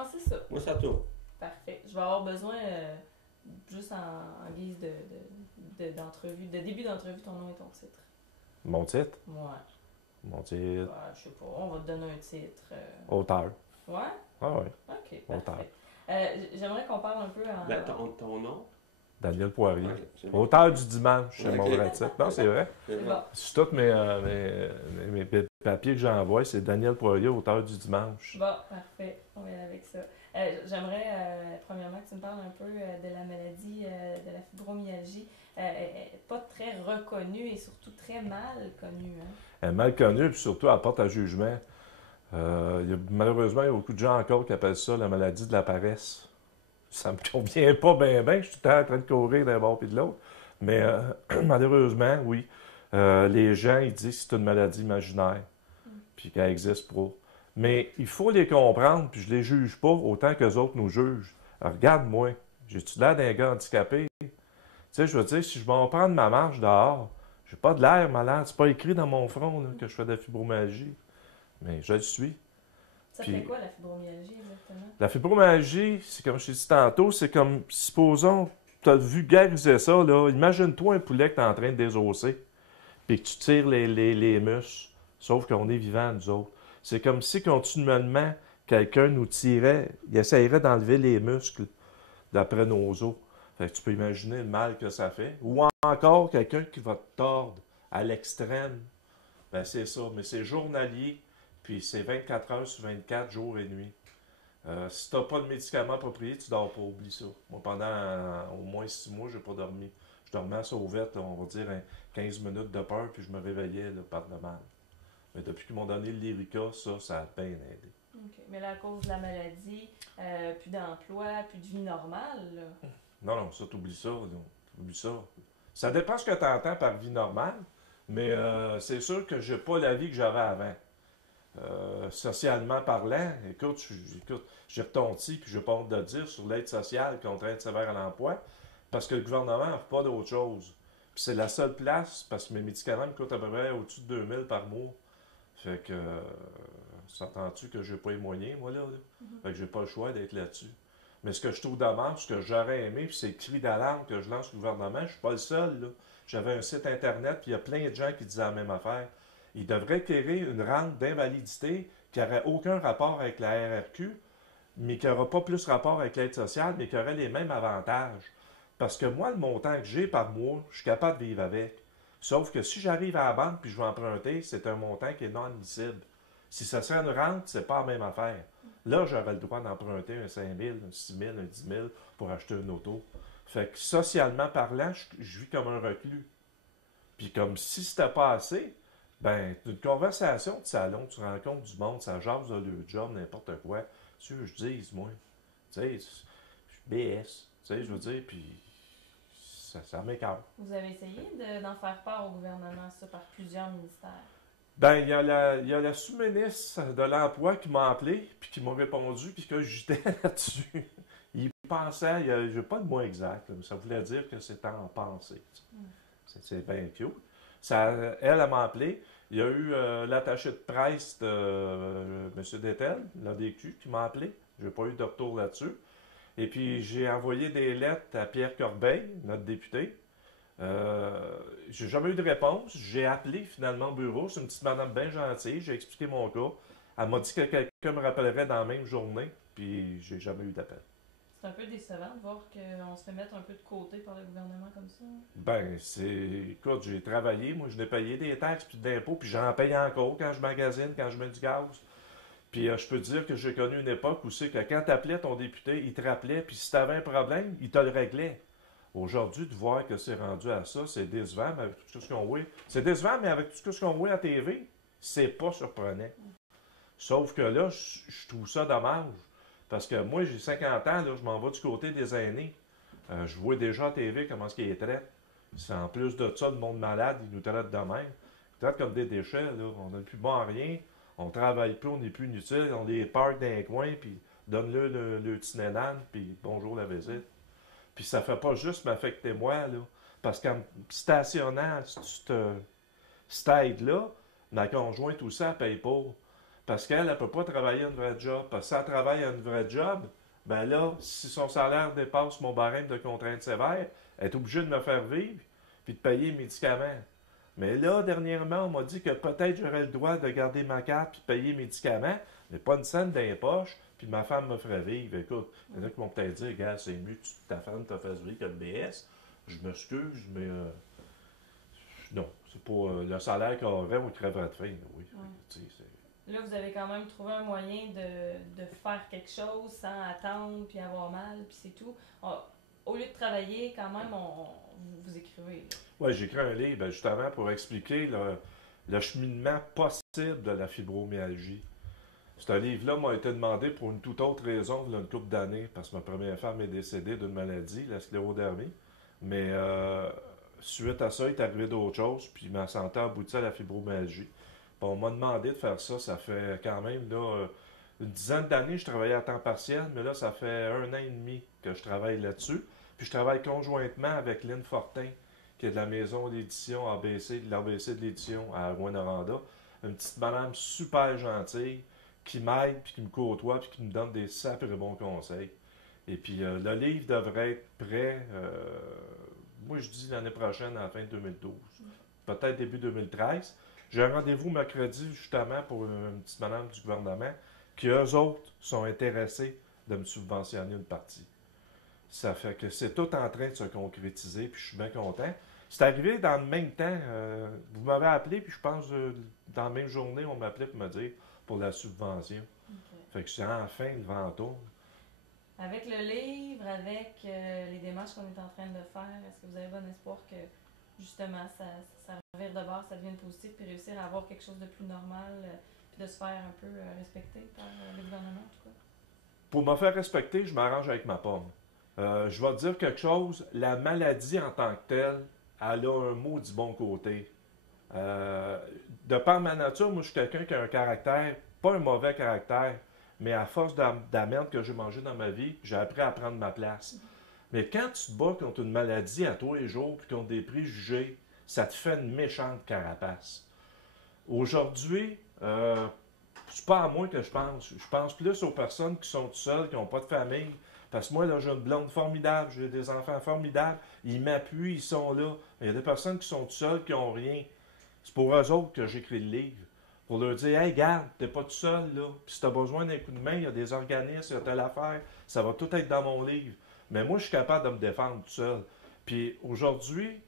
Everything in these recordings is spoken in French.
Moi, c'est ça. Moi, ça tourne. Parfait. Je vais avoir besoin, juste en guise d'entrevue, de début d'entrevue, ton nom et ton titre. Mon titre? Ouais. Mon titre? Ouais, je sais pas, on va te donner un titre. Auteur. Ouais? Ah ouais. Ok, Auteur. parfait. J'aimerais qu'on parle un peu en... Ben, ton nom? Daniel Poirier. Ouais, c'est bon. Auteur du dimanche, c'est Ok. mon vrai titre. Non, c'est vrai. C'est C'est bon. bon. Sur tous mes papiers que j'envoie, c'est Daniel Poirier, auteur du dimanche. Bon, parfait. On va y aller avec ça. J'aimerais, premièrement, que tu me parles un peu de la maladie de la fibromyalgie. Pas très reconnue et surtout très mal connue. Hein? Elle est mal connue, puis surtout, elle porte à jugement. Malheureusement, il y a beaucoup de gens encore qui appellent ça la maladie de la paresse. Ça me convient pas bien, je suis tout le temps en train de courir d'un bord et de l'autre. Mais malheureusement, oui. Les gens, ils disent que c'est une maladie imaginaire, puis qu'elle existe pas. Mais il faut les comprendre, puis je les juge pas autant que les autres nous jugent. Alors, regarde-moi, j'ai-tu l'air d'un gars handicapé? Tu sais, je veux dire, si je vais en prendre ma marche dehors, j'ai pas de l'air malade. C'est pas écrit dans mon front là, que je fais de la fibromyalgie. Mais je le suis. Ça Puis- fait quoi la fibromyalgie exactement? La fibromyalgie, c'est comme je t'ai dit tantôt, c'est comme, supposons, tu as vulgarisé ça, là. Imagine-toi un poulet que tu es en train de désosser, puis que tu tires les muscles, sauf qu'on est vivants, nous autres. C'est comme si continuellement, quelqu'un nous tirait, il essayerait d'enlever les muscles d'après nos os. Fait que tu peux imaginer le mal que ça fait. Ou encore quelqu'un qui va te tordre à l'extrême. Ben c'est ça, mais c'est journalier, puis c'est 24 heures sur 24, jour et nuit. Si tu n'as pas de médicaments appropriés, tu dors pas, oublie ça. Moi, pendant au moins 6 mois, j'ai pas dormi. Je dormais à sauvette, on va dire 15 minutes de peur, puis je me réveillais là, par de mal. Mais depuis qu'ils m'ont donné le Lyrica, ça a bien aidé. OK. Mais là, à cause de la maladie, plus d'emploi, plus de vie normale, là. Non, ça, t'oublies ça. T'oublies ça. Ça dépend ce que tu entends par vie normale, mais c'est sûr que j'ai pas la vie que j'avais avant. Socialement parlant, écoute, j'ai retondi, puis j'ai pas honte de le dire, sur l'aide sociale contre aide sévère à l'emploi, parce que le gouvernement n'a pas d'autre chose. Puis c'est la seule place, parce que mes médicaments me coûtent à peu près au-dessus de 2000 par mois. Fait que, s'entends-tu que j'ai pas les moyens, moi, là? Fait que j'ai pas le choix d'être là-dessus. Mais ce que je trouve dommage, ce que j'aurais aimé, puis c'est le cri d'alarme que je lance au gouvernement, je suis pas le seul, là. J'avais un site Internet, puis il y a plein de gens qui disaient la même affaire. Il devrait créer une rente d'invalidité qui n'aurait aucun rapport avec la RRQ, mais qui n'aura pas plus rapport avec l'aide sociale, mais qui aurait les mêmes avantages. Parce que moi, le montant que j'ai par mois, je suis capable de vivre avec. Sauf que si j'arrive à la banque puis je vais emprunter, c'est un montant qui est non admissible. Si ça serait une rente, c'est pas la même affaire. Là, j'aurais le droit d'emprunter un 5 000, un 6 000, un 10 000 pour acheter une auto. Fait que socialement parlant, je vis comme un reclus. Puis comme si c'était pas assez, ben, une conversation de salon, tu rencontres du monde, ça jase de leur job, n'importe quoi. Tu sais, je dis, moi, tu sais, je suis BS, tu sais, je veux dire, puis ça m'écarte. Vous avez essayé d'en faire part au gouvernement, ça, par plusieurs ministères? Ben, il y a la sous-ministre de l'Emploi qui m'a appelé, puis qui m'a répondu, puis que j'étais là-dessus. Il pensait, j'ai pas le mot exact, là, mais ça voulait dire que c'était en pensée. C'est bien cute. Elle m'a appelé. Il y a eu l'attaché de presse de M. Détel, l'ADQ, qui m'a appelé. Je n'ai pas eu de retour là-dessus. Et puis, j'ai envoyé des lettres à Pierre Corbeil, notre député. J'ai jamais eu de réponse. J'ai appelé finalement au bureau. C'est une petite madame bien gentille. J'ai expliqué mon cas. Elle m'a dit que quelqu'un me rappellerait dans la même journée. Puis, j'ai jamais eu d'appel. C'est un peu décevant de voir qu'on se fait mettre un peu de côté par le gouvernement comme ça. Ben, écoute, j'ai travaillé, moi, je n'ai payé des taxes puis d'impôts, puis j'en paye encore quand je magasine, quand je mets du gaz. Puis je peux te dire que j'ai connu une époque où c'est que quand tu appelais ton député, il te rappelait, puis si tu avais un problème, il te le réglait. Aujourd'hui, de voir que c'est rendu à ça, c'est décevant, mais avec tout ce qu'on voit. C'est décevant, mais avec tout ce qu'on voit à TV, c'est pas surprenant. Sauf que là, je trouve ça dommage. Parce que moi, j'ai 50 ans, là, je m'en vais du côté des aînés. Je vois déjà à TV comment est-ce qu'ils traitent. C'est en plus de ça, le monde malade, ils nous traitent de même. Ils traitent comme des déchets, là. On n'a plus bon à rien. On travaille plus, on n'est plus inutile. On les parque dans les coins, puis donne-le le petit nénane, puis bonjour la visite. Puis ça fait pas juste m'affecter moi, là. Parce qu'en stationnant cette aide-là, ma conjointe aussi, elle paye pas. parce qu'elle ne peut pas travailler un vrai job. Parce que si elle travaille un vrai job, ben là, si son salaire dépasse mon barème de contrainte sévère, elle est obligée de me faire vivre puis de payer les médicaments. Mais là, dernièrement, on m'a dit que peut-être j'aurais le droit de garder ma carte puis de payer les médicaments, mais pas une scène dans les poches, puis ma femme me ferait vivre. Écoute, il y en a qui vont peut-être dire, gars, c'est mieux que ta femme te fasse vivre que le BS. Je m'excuse, mais non, c'est pas le salaire qu'on aurait ou crèverait de faim. Oui, là, vous avez quand même trouvé un moyen de faire quelque chose sans attendre puis avoir mal, puis c'est tout. Au lieu de travailler, quand même, vous écrivez. Oui, j'ai écrit un livre justement pour expliquer le cheminement possible de la fibromyalgie. Ce livre-là m'a été demandé pour une toute autre raison, il y a une couple d'années, parce que ma première femme est décédée d'une maladie, la sclérodermie. Mais suite à ça, il est arrivé d'autres choses, puis ma santé a abouti à la fibromyalgie. Bon, on m'a demandé de faire ça, ça fait quand même là, une dizaine d'années que je travaillais à temps partiel, mais là, ça fait 1 an et demi que je travaille là-dessus. Puis je travaille conjointement avec Lynn Fortin, qui est de la maison d'édition ABC, de l'ABC de l'édition à Rouyn-Noranda. Une petite madame super gentille, qui m'aide, puis qui me côtoie, puis qui me donne des sacrés bons conseils. Et puis le livre devrait être prêt, moi je dis l'année prochaine, à la fin de 2012. Peut-être début 2013. J'ai un rendez-vous mercredi, justement, pour une petite madame du gouvernement, qui eux autres sont intéressés de me subventionner une partie. Ça fait que c'est tout en train de se concrétiser, puis je suis bien content. C'est arrivé dans le même temps, vous m'avez appelé, puis je pense dans la même journée, on m'appelait pour me dire pour la subvention. Okay. Fait que c'est enfin le vent tourne. Avec le livre, avec les démarches qu'on est en train de faire, est-ce que vous avez bon espoir que justement ça revire de bord, ça devienne positif, puis réussir à avoir quelque chose de plus normal, puis de se faire un peu respecter par le gouvernement en tout cas? Pour me faire respecter, je m'arrange avec ma pomme. Je vais te dire quelque chose, la maladie en tant que telle, elle a un mot du bon côté. De par ma nature, moi je suis quelqu'un qui a un caractère, pas un mauvais caractère, mais à force de la merde que j'ai mangé dans ma vie, j'ai appris à prendre ma place. Mais quand tu te bats contre une maladie à tous les jours, puis contre des préjugés, ça te fait une méchante carapace. Aujourd'hui, c'est pas à moi que je pense. Je pense plus aux personnes qui sont seules, qui n'ont pas de famille. Parce que moi, là, j'ai une blonde formidable, j'ai des enfants formidables, ils m'appuient, ils sont là. Mais il y a des personnes qui sont seules, qui n'ont rien. C'est pour eux autres que j'écris le livre. Pour leur dire, hey, garde, t'es pas tout seul, là. Puis si t'as besoin d'un coup de main, il y a des organismes, il y a telle affaire, ça va tout être dans mon livre. Mais moi, je suis capable de me défendre tout seul. Puis aujourd'hui,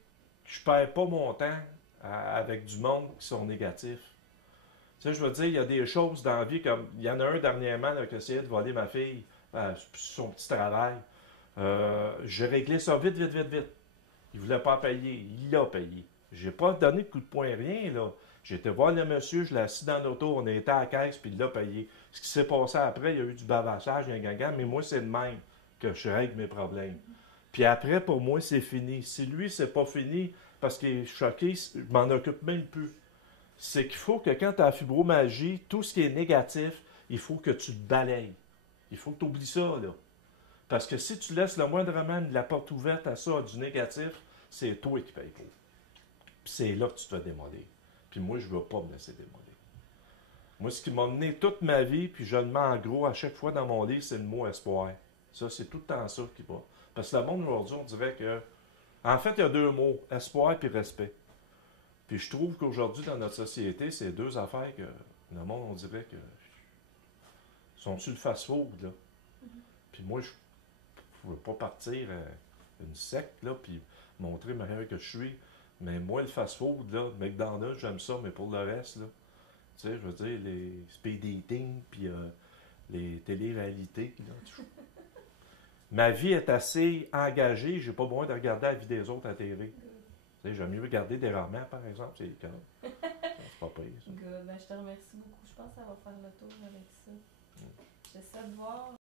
je perds pas mon temps avec du monde qui sont négatifs. Tu sais, je veux dire, il y a des choses dans la vie, comme il y en a un dernièrement là, qui essayait de voler ma fille, son petit travail. J'ai réglé ça vite, vite, vite, vite. Il voulait pas payer, il l'a payé. J'ai pas donné de coup de poing, rien, là. J'ai été voir le monsieur, je l'ai assis dans l'auto, on était à la caisse, puis il l'a payé. Ce qui s'est passé après, il y a eu du bavassage, un gaga, mais moi, c'est le même que je règle mes problèmes. Puis après, pour moi, c'est fini. Si lui, c'est pas fini, parce qu'il est choqué, je m'en occupe même plus. C'est qu'il faut que quand tu as la fibromyalgie, tout ce qui est négatif, il faut que tu le balayes. Il faut que tu oublies ça, là. Parce que si tu laisses le moindrement de la porte ouverte à ça, du négatif, c'est toi qui payes pour. Puis c'est là que tu te fais démolir. Puis moi, je ne veux pas me laisser démolir. Moi, ce qui m'a mené toute ma vie, puis je le mets en gros à chaque fois dans mon livre, c'est le mot espoir. Ça, c'est tout le temps ça qui va. Parce que le monde aujourd'hui, on dirait que... En fait, il y a deux mots, espoir et respect. Puis je trouve qu'aujourd'hui, dans notre société, c'est deux affaires que le monde, on dirait que... sont sur le fast-food, là. Puis moi, je ne veux pas partir une secte, là, puis montrer ma que je suis. Mais moi, le fast-food, là, McDonald's, j'aime ça, mais pour le reste, là, tu sais, je veux dire, les speed dating, puis les télé-réalités, là. Ma vie est assez engagée, j'ai pas besoin de regarder la vie des autres à la TV. Tu sais, j'aime mieux regarder des romans, par exemple, c'est le cas. C'est pas pire, ça. Good. Ben, je te remercie beaucoup. Je pense que ça va faire le tour avec ça. J'essaie de voir.